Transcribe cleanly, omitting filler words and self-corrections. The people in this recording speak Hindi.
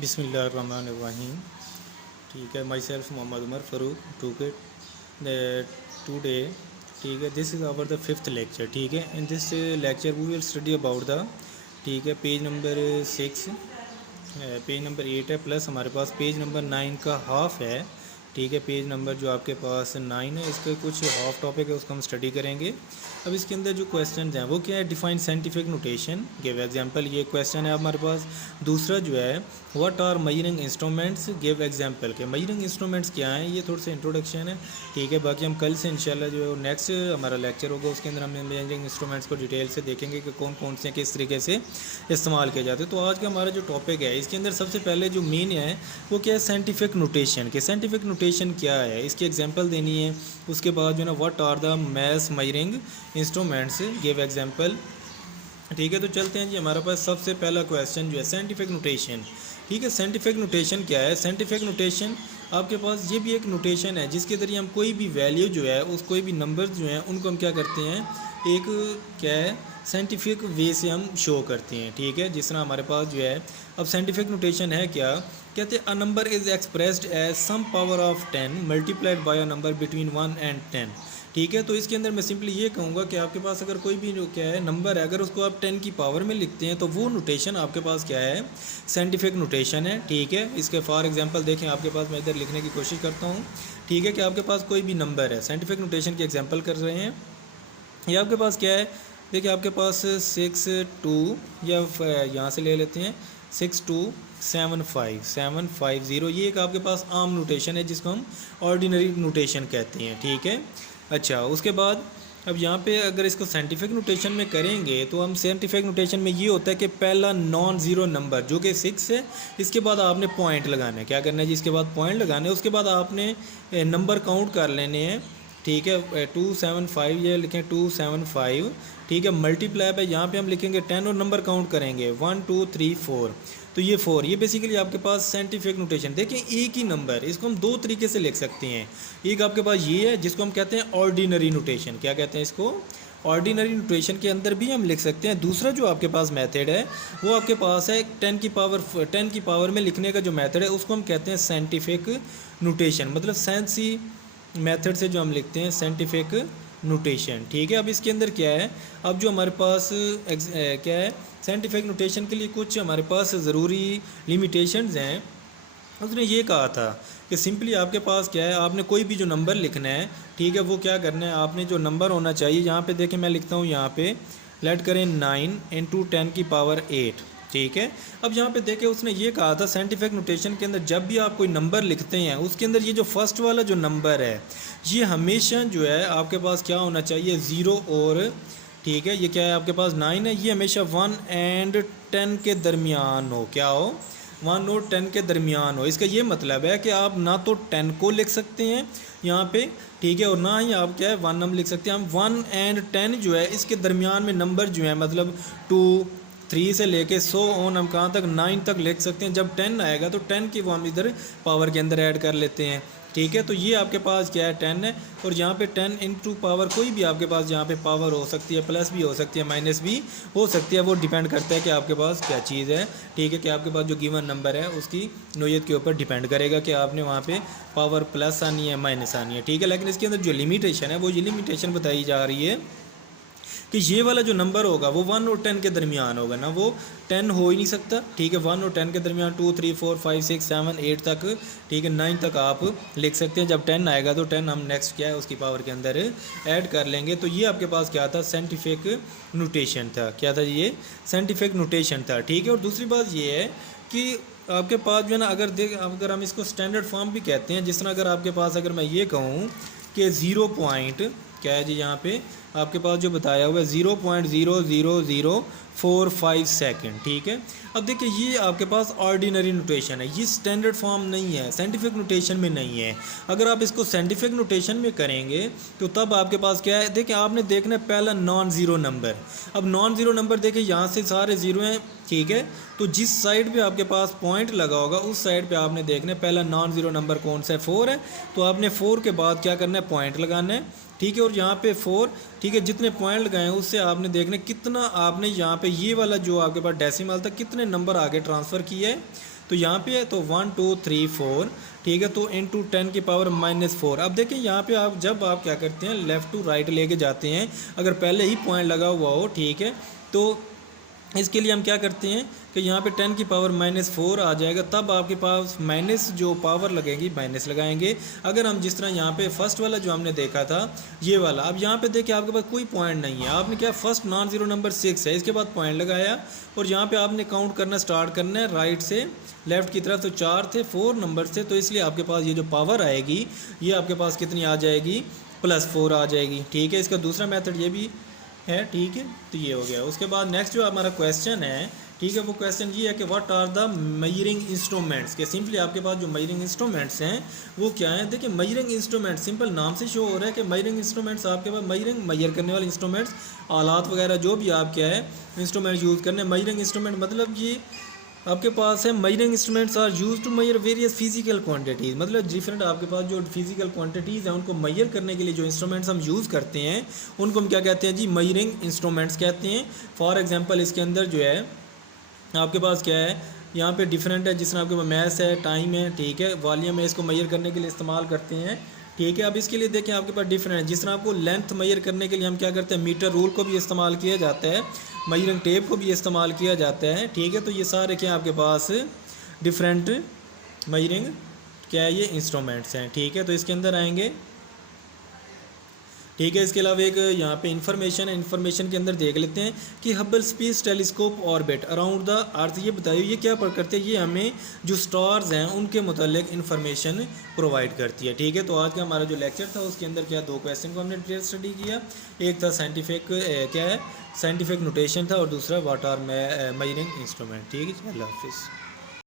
बिस्मिल्लाहिर्रहमानिर्रहीम। ठीक है, myself Mohammad Umar Farooq today. ठीक है, this is our the fifth lecture. ठीक है, in this lecture we will study about the, ठीक है, पेज नंबर 6, पेज नंबर 8 है, प्लस हमारे पास पेज नंबर 9 का हाफ़ है। ठीक है, पेज नंबर जो आपके पास 9 है, इसके कुछ हाफ टॉपिक है, उसको हम स्टडी करेंगे। अब इसके अंदर जो क्वेश्चन हैं वो क्या है, define scientific notation, give example, ये क्वेश्चन है हमारे पास। दूसरा जो है, what are measuring instruments, give example के मेजरिंग इंस्ट्रूमेंट्स क्या हैं, ये थोड़ा सा इंट्रोडक्शन है। ठीक है, बाकी हम कल से इंशाल्लाह जो नेक्स्ट हमारा लेक्चर होगा उसके अंदर हम मेजरिंग इंस्ट्रूमेंट्स को डिटेल से देखेंगे कि कौन कौन से किस तरीके से इस्तेमाल किए जाते हैं। तो आज का हमारा जो टॉपिक है इसके अंदर सबसे पहले जो मेन है वो क्या है, साइंटिफिक नोटेशन के। साइंटिफिक नोटेशन क्या है, इसकी एग्जांपल देनी है। उसके बाद जो है ना, what are the math measuring instruments, give example. ठीक है, तो चलते हैं जी। हमारे पास सबसे पहला क्वेश्चन जो है साइंटिफिक नोटेशन। ठीक है, साइंटिफिक नोटेशन क्या है। साइंटिफिक नोटेशन आपके पास ये भी एक नोटेशन है जिसके ज़रिए हम कोई भी वैल्यू जो है, उस कोई भी नंबर जो हैं उनको हम क्या करते हैं, एक क्या है, साइंटिफिक वे से हम शो करते हैं। ठीक है, जिस तरह हमारे पास जो है, अब साइंटिफिक नोटेशन है क्या, कहते हैं a number is expressed as some power of 10 multiplied by a number between 1 and 10। ठीक है, तो इसके अंदर मैं सिंपली ये कहूँगा कि आपके पास अगर कोई भी जो क्या है नंबर है, अगर उसको आप 10 की पावर में लिखते हैं तो वो नोटेशन आपके पास क्या है, साइंटिफिक नोटेशन है। ठीक है, इसके फॉर एग्जांपल देखें आपके पास, मैं इधर लिखने की कोशिश करता हूँ। ठीक है, कि आपके पास कोई भी नंबर है, साइंटिफिक नोटेशन की एग्जांपल कर रहे हैं। ये आपके पास क्या है, देखिए आपके पास 6 2, या यहाँ से ले लेते हैं 62750, ये एक आपके पास आम नोटेशन है जिसको हम ऑर्डिनरी नोटेशन कहते हैं। ठीक है, अच्छा, उसके बाद अब यहाँ पे अगर इसको साइंटिफिक नोटेशन में करेंगे तो हम साइंटिफिक नोटेशन में ये होता है कि पहला नॉन ज़ीरो नंबर जो कि 6 है, इसके बाद आपने पॉइंट लगाना है। क्या करना है जी, इसके बाद पॉइंट लगाना है। उसके बाद आपने नंबर काउंट कर लेने हैं। ठीक है, 275, ये लिखें 275। ठीक है, मल्टीप्लाई पे यहाँ पे हम लिखेंगे 10 और नंबर काउंट करेंगे 1 2 3 4, तो ये 4। ये बेसिकली आपके पास साइंटिफिक नोटेशन। देखिए एक ही नंबर, इसको हम दो तरीके से लिख सकते हैं। एक आपके पास ये है जिसको हम कहते हैं ऑर्डिनरी नोटेशन। क्या कहते हैं इसको, ऑर्डिनरी नोटेशन के अंदर भी हम लिख सकते हैं। दूसरा जो आपके पास मेथड है वो आपके पास है 10 की पावर में लिखने का जो मेथड है उसको हम कहते हैं साइंटिफिक नोटेशन, मतलब साइंसी मेथड से जो हम लिखते हैं साइंटिफिक नोटेशन। ठीक है, अब इसके अंदर क्या है, अब जो हमारे पास क्या है, साइंटिफिक नोटेशन के लिए कुछ हमारे पास ज़रूरी लिमिटेशंस हैं। उसने ये कहा था कि सिंपली आपके पास क्या है, आपने कोई भी जो नंबर लिखना है, ठीक है, वो क्या करना है, आपने जो नंबर होना चाहिए, यहाँ पे देखें मैं लिखता हूँ, यहाँ पे लेट करें 9 × 10 की पावर 8। ठीक है, अब यहाँ पे देखें उसने ये कहा था साइंटिफिक नोटेशन के अंदर जब भी आप कोई नंबर लिखते हैं उसके अंदर ये जो फर्स्ट वाला जो नंबर है ये हमेशा जो है आपके पास क्या होना चाहिए, 0 और, ठीक है, ये क्या है आपके पास 9 है, ये हमेशा 1 और 10 के दरमियान हो। क्या हो, 1 और 10 के दरमियान हो। इसका ये मतलब है कि आप ना तो 10 को लिख सकते हैं यहाँ पे, ठीक है, और ना ही आप क्या है 1 नंबर लिख सकते हैं। हम 1 और 10 जो है इसके दरमियान में नंबर जो है, मतलब 2 3 से लेके 100 ऑन हम कहाँ तक 9 तक लिख सकते हैं। जब 10 आएगा तो 10 की वो हम इधर पावर के अंदर ऐड कर लेते हैं। ठीक है, तो ये आपके पास क्या है 10 है, और यहाँ पे 10 × पावर कोई भी आपके पास यहाँ पे पावर हो सकती है, प्लस भी हो सकती है, माइनस भी हो सकती है, वो डिपेंड करता है कि आपके पास क्या चीज़ है। ठीक है, कि आपके पास जो गिवन नंबर है उसकी नोयत के ऊपर डिपेंड करेगा कि आपने वहाँ पे पावर प्लस आनी है माइनस आनी है। ठीक है, लेकिन इसके अंदर जो लिमिटेशन है वो ये लिमिटेशन बताई जा रही है कि ये वाला जो नंबर होगा वो 1 और 10 के दरमियान होगा, ना वो 10 हो ही नहीं सकता। ठीक है, 1 और 10 के दरमियान 2 3 4 5 6 7 8 तक, ठीक है, 9 तक आप लिख सकते हैं। जब 10 आएगा तो 10 हम नेक्स्ट क्या है उसकी पावर के अंदर ऐड कर लेंगे। तो ये आपके पास क्या था, साइंटिफिक नोटेशन था। क्या था ये, साइंटिफिक नोटेशन था। ठीक है, और दूसरी बात ये है कि आपके पास जो है ना, अगर हम इसको स्टैंडर्ड फॉर्म भी कहते हैं, जिस तरह अगर आपके पास अगर मैं ये कहूँ कि 0 पॉइंट क्या है जी, यहाँ पे आपके पास जो बताया हुआ है 0.00045 सेकेंड। ठीक है, अब देखिए ये आपके पास ऑर्डिनरी नोटेशन है, ये स्टैंडर्ड फॉर्म नहीं है, साइंटिफिक नोटेशन में नहीं है। अगर आप इसको साइंटिफिक नोटेशन में करेंगे तो तब आपके पास क्या है, देखिए आपने देखना है पहला नॉन ज़ीरो नंबर। अब नॉन ज़ीरो नंबर देखिए यहाँ से सारे ज़ीरो हैं। ठीक है, तो जिस साइड पे आपके पास पॉइंट लगा होगा उस साइड पे आपने देखना है पहला नॉन ज़ीरो नंबर कौन सा है, 4 है, तो आपने 4 के बाद क्या करना है, पॉइंट लगाना है। ठीक है, और यहाँ पे 4, ठीक है, जितने पॉइंट लगाए हैं उससे आपने देखने कितना आपने यहाँ पे ये वाला जो आपके पास डेसिमल था कितने नंबर आगे ट्रांसफ़र किया है। तो यहाँ पे है तो 1 2 3 4, ठीक है, तो इंटू 10 की पावर -4। अब देखिए यहाँ पे आप जब आप क्या करते हैं लेफ़्ट टू राइट लेके जाते हैं, अगर पहले ही पॉइंट लगा हुआ हो, ठीक है, तो इसके लिए हम क्या करते हैं कि यहाँ पे 10 की पावर -4 आ जाएगा, तब आपके पास माइनस जो पावर लगेगी माइनस लगाएंगे। अगर हम जिस तरह यहाँ पे फर्स्ट वाला जो हमने देखा था ये वाला, अब यहाँ पे देखिए आपके पास कोई पॉइंट नहीं है, आपने क्या फर्स्ट नॉन ज़ीरो नंबर 6 है, इसके बाद पॉइंट लगाया और यहाँ पे आपने काउंट करना स्टार्ट करना है राइट से लेफ़्ट की तरफ। तो 4 थे 4 नंबर से, तो इसलिए आपके पास ये जो पावर आएगी ये आपके पास कितनी आ जाएगी, +4 आ जाएगी। ठीक है, इसका दूसरा मेथड ये भी है, ठीक है, तो ये हो गया। उसके बाद नेक्स्ट जो हमारा क्वेश्चन है, ठीक है, वो क्वेश्चन ये है कि what are the measuring instruments, के सिंपली आपके पास जो मेजरिंग इंस्ट्रूमेंट्स हैं वो क्या हैं। देखिए मेजरिंग इंस्ट्रूमेंट सिंपल नाम से शो हो रहा है कि मेजरिंग इंस्ट्रूमेंट्स आपके पास मेजर करने वाले इंस्ट्रूमेंट्स, आलात वगैरह जो भी आप क्या है इंस्ट्रूमेंट यूज़ करने। मेजरिंग इंस्ट्रूमेंट मतलब ये आपके पास है measuring instruments are used to measure various physical quantities, मतलब डिफरेंट आपके पास जो फिजिकल क्वांटिटीज़ हैं उनको मेजर करने के लिए जो इंस्ट्रूमेंट्स हम यूज़ करते हैं उनको हम क्या कहते हैं जी, मेजरिंग इंस्ट्रूमेंट्स कहते हैं। फॉर एग्जांपल इसके अंदर जो है आपके पास क्या है, यहाँ पे डिफरेंट है, जिस तरह आपके पास मैथ है, टाइम है, ठीक है, वॉल्यूम है, इसको मेजर करने के लिए इस्तेमाल करते हैं। ठीक है, अब इसके लिए देखें आपके पास डिफरेंट है, जिस तरह आपको लेंथ मेजर करने के लिए हम क्या करते हैं मीटर रूल को भी इस्तेमाल किया जाता है, मेजरिंग टेप को भी इस्तेमाल किया जाता है। ठीक है, तो ये सारे क्या आपके पास डिफरेंट मेजरिंग क्या है ये इंस्ट्रूमेंट्स हैं। ठीक है, तो इसके अंदर आएंगे। ठीक है, इसके अलावा एक यहाँ पे इन्फॉर्मेशन है, इन्फॉर्मेशन के अंदर देख लेते हैं कि Hubble space telescope orbit around the earth. ये बताइए ये क्या करते हैं, ये हमें जो स्टार्स हैं उनके मुतालिक इन्फॉर्मेशन प्रोवाइड करती है। ठीक है, तो आज का हमारा जो लेक्चर था उसके अंदर क्या 2 क्वेश्चन को हमने डिटेल स्टडी किया। एक था साइंटिफिक क्या है साइंटिफिक नोटेशन था और दूसरा व्हाट आर मेजरिंग इंस्ट्रूमेंट। ठीक है, अल्लाह हाफिज़।